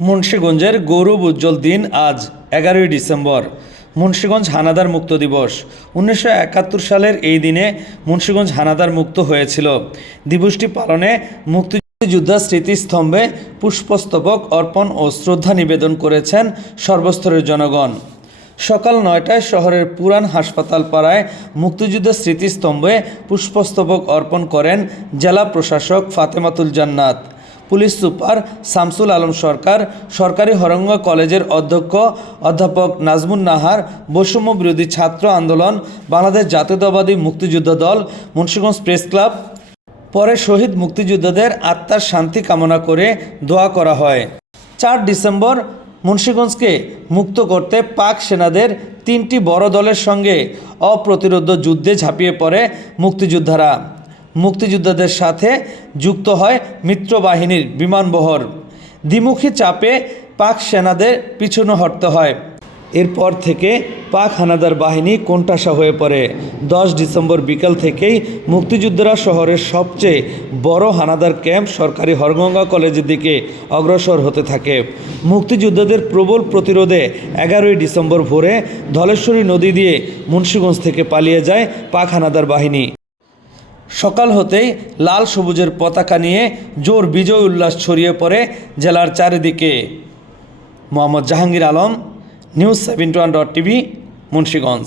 মুন্সীগঞ্জের গৌরব উজ্জ্বল দিন আজ এগারোই ডিসেম্বর। মুন্সীগঞ্জ হানাদার মুক্ত দিবস। উনিশশো একাত্তর সালের এই দিনে মুন্সীগঞ্জ হানাদার মুক্ত হয়েছিল। দিবসটি পালনে মুক্তি মুক্তিযোদ্ধা স্মৃতিস্তম্ভে পুষ্পস্তবক অর্পণ ও শ্রদ্ধা নিবেদন করেছেন সর্বস্তরের জনগণ। সকাল নয়টায় শহরের পুরান হাসপাতাল পাড়ায় মুক্তিযুদ্ধ স্মৃতিস্তম্ভে পুষ্পস্তবক অর্পণ করেন জেলা প্রশাসক ফাতেমাতুল জান্নাত। পুলিশ সুপার শামসুল আলম সরকার, সরকারি হরঙ্গা কলেজের অধ্যক্ষ অধ্যাপক নাজমুন নাহার, বৈষম্য বিরোধী ছাত্র আন্দোলন, বাংলাদেশ জাতীয়তাবাদী মুক্তিযুদ্ধ দল, মুন্সিগঞ্জ প্রেস ক্লাব। পরে শহীদ মুক্তিযোদ্ধাদের আত্মার শান্তি কামনা করে দোয়া করা হয়। চার ডিসেম্বর মুন্সীগঞ্জকে মুক্ত করতে পাক সেনাদের তিনটি বড় দলের সঙ্গে অপ্রতিরোধ যুদ্ধে ঝাঁপিয়ে পড়ে মুক্তিযোদ্ধারা। মুক্তিযোদ্ধাদের সাথে যুক্ত হয় মিত্র বাহিনীর বিমানবহর দ্বিমুখী চাপে পাক সেনাদের পিছনে হটতে হয়। এরপর থেকে পাক হানাদার বাহিনী কোণঠাসা হয়ে পড়ে। দশ ডিসেম্বর বিকাল থেকেই মুক্তিযোদ্ধারা শহরের সবচেয়ে বড় হানাদার ক্যাম্প সরকারি হরগঙ্গা কলেজের দিকে অগ্রসর হতে থাকে। মুক্তিযোদ্ধাদের প্রবল প্রতিরোধে এগারোই ডিসেম্বর ভোরে ধলেশ্বরী নদী দিয়ে মুন্সীগঞ্জ থেকে পালিয়ে যায় পাক হানাদার বাহিনী। সকাল হতেই লাল সবুজের পতাকা নিয়ে জোর বিজয় উল্লাস ছড়িয়ে পড়ে জেলার চারিদিকে। Mohammad Jahangir Alam, news seven dot TV, Munshiganj.